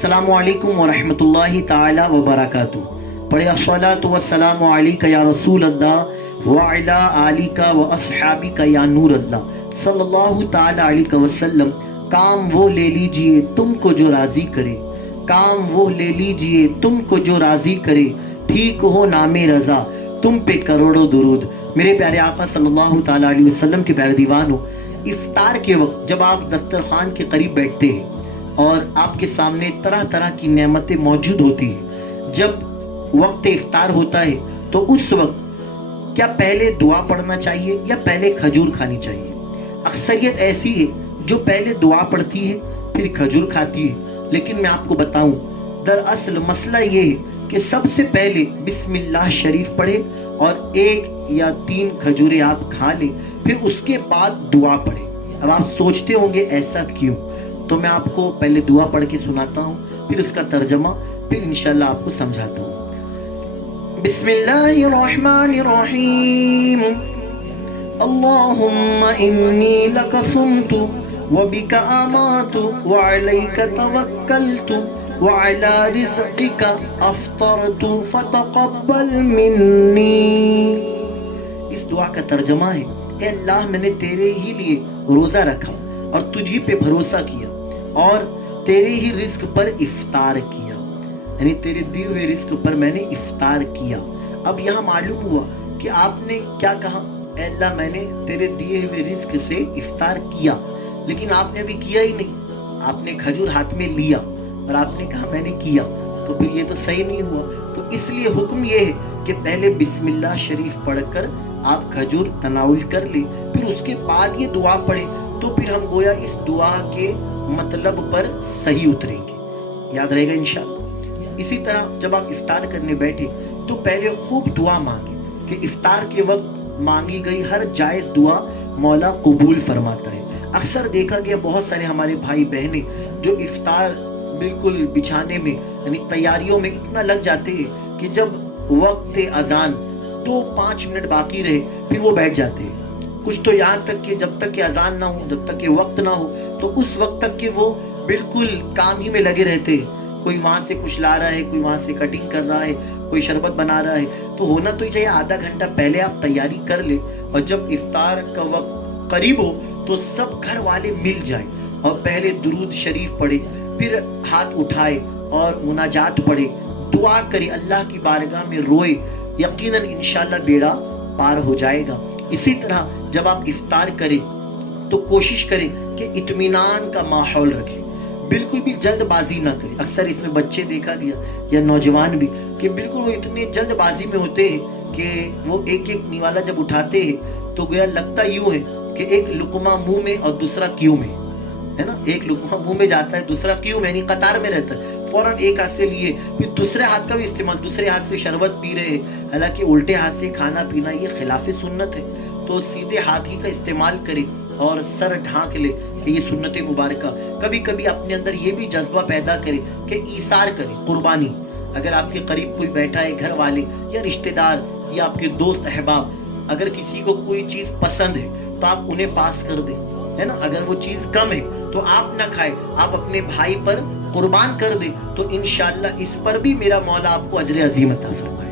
अस्सलामु अलैकुम व रहमतुल्लाहि ताला व बरकातुहू। पढ़े अस्सलातु वस्सलामु अलैका या रसूल अल्लाह व अला आलिका व अस्हाबिका या नूर अल्लाह सल्लल्लाहु ताला अलैहि वसल्लम। काम वो ले लीजिए तुमको जो राजी करे, काम वो ले लीजिए तुमको जो राजी करे, ठीक हो नामे रजा तुम पे करोड़ों दुरूद। मेरे प्यारे आका सल्लल्लाहु ताला अलैहि वसल्लम के प्यारे दीवानों, इफ्तार के वक्त जब आप दस्तरखान के करीब बैठते हैं और आपके सामने तरह तरह की नेमतें मौजूद होती हैं, जब वक्त इफ्तार होता है तो उस वक्त क्या पहले दुआ पढ़ना चाहिए या पहले खजूर खानी चाहिए? अक्सरियत ऐसी है जो पहले दुआ पढ़ती है फिर खजूर खाती है, लेकिन मैं आपको बताऊं दरअसल मसला ये है कि सबसे पहले बिस्मिल्लाह शरीफ पढ़े और 1 या 3 खजूरें आप खा ले, फिर उसके बाद दुआ पढ़े। अब आप सोचते होंगे ऐसा क्यों, तो मैं आपको पहले दुआ पढ़ के सुनाता हूँ, फिर उसका तर्जमा, फिर इंशाल्लाह आपको समझाता हूँ। बिस्मिल्लाहिर्रहमानिर्रहीम। अल्लाहुम्मा इन्नी लका सुमतु व बिका आमातु व अलैका तवक्कलतु व अला रिज़्क़िका अफ़्तरतु फ़तक़ब्बल मिन्नी। इस दुआ का तर्जमा है, ए अल्लाह मैंने तेरे ही लिए रोज़ा रखा और तुझी पे भरोसा किया और तेरे ही रिस्क पर इफ्तार किया, यानी तेरे दिए हुए रिस्क पर मैंने इफ्तार किया। अब यहाँ मालूम हुआ कि आपने क्या कहा, अल्लाह मैंने तेरे दिए हुए रिस्क से इफ्तार किया, लेकिन आपने अभी किया ही नहीं। आपने खजूर हाथ में लिया और आपने कहा मैंने किया, तो फिर ये तो सही नहीं हुआ। तो इसलिए हुक्म ये है कि पहले बिस्मिल्लाह शरीफ पढ़कर आप खजूर तनाउल कर ले, फिर उसके बाद ये दुआ पढ़े, तो फिर हम गोया इस दुआ के मतलब पर सही उतरेंगे। याद रहेगा इंशाअल्लाह। इसी तरह जब आप इफ्तार करने बैठे तो पहले खूब दुआ मांगे कि इफ्तार के वक्त मांगी गई हर जायज़ दुआ मौला कबूल फरमाता है। अक्सर देखा गया बहुत सारे हमारे भाई बहनें जो इफ्तार बिल्कुल बिछाने में यानी तैयारियों में इतना लग जाते हैं कि जब वक्त अजान 2-5 मिनट बाकी रहे फिर वो बैठ जाते हैं। कुछ तो यहाँ तक कि जब तक कि अजान ना हो, जब तक कि वक्त ना हो, तो उस वक्त तक कि वो बिल्कुल काम ही में लगे रहते हैं। कोई वहाँ से कुछ ला रहा है, कोई वहाँ से कटिंग कर रहा है, कोई शरबत बना रहा है। तो होना तो ही चाहिए आधा घंटा पहले आप तैयारी कर ले, और जब इफ्तार का वक्त करीब हो तो सब घर वाले मिल जाए और पहले दुरूद शरीफ पढ़े, फिर हाथ उठाए और मुनाजात पढ़े, दुआ करे, अल्लाह की बारगाह में रोए, यकीनन इंशाल्लाह बेड़ा पार हो जाएगा। इसी तरह जब आप इफ्तार करें तो कोशिश करें कि इत्मीनान का माहौल रखें, बिल्कुल भी जल्दबाजी ना करें। अक्सर इसमें बच्चे देखा गया या नौजवान भी कि बिल्कुल वो इतने जल्दबाजी में होते हैं कि वो एक एक निवाला जब उठाते हैं तो गोया लगता यूं है कि एक लुकमा मुंह में और दूसरा क्यों में, है ना, एक लुकमा मुंह में जाता है दूसरा क्यों में, यानी कतार में रहता है। फौरन एक हाथ से लिए फिर दूसरे हाथ का भी इस्तेमाल, दूसरे हाथ से शरबत पी रहे हैं, हालांकि उल्टे हाथ से खाना पीना ये खिलाफ सुन्नत है। तो सीधे हाथ ही का इस्तेमाल करें और सर ढांक ले कि ये सुन्नत मुबारक। कभी कभी अपने अंदर ये भी जज्बा पैदा करें कि ईसार करें, कुर्बानी। अगर आपके करीब कोई बैठा है, घर वाले या रिश्तेदार या आपके दोस्त अहबाब, अगर किसी को कोई चीज पसंद है तो आप उन्हें पास कर दें, है ना। अगर वो चीज कम है तो आप ना खाएं, आप अपने भाई पर कुर्बान कर दें, तो इंशाअल्लाह इस पर भी मेरा मौला आपको अजर अजीम अता फरमाए।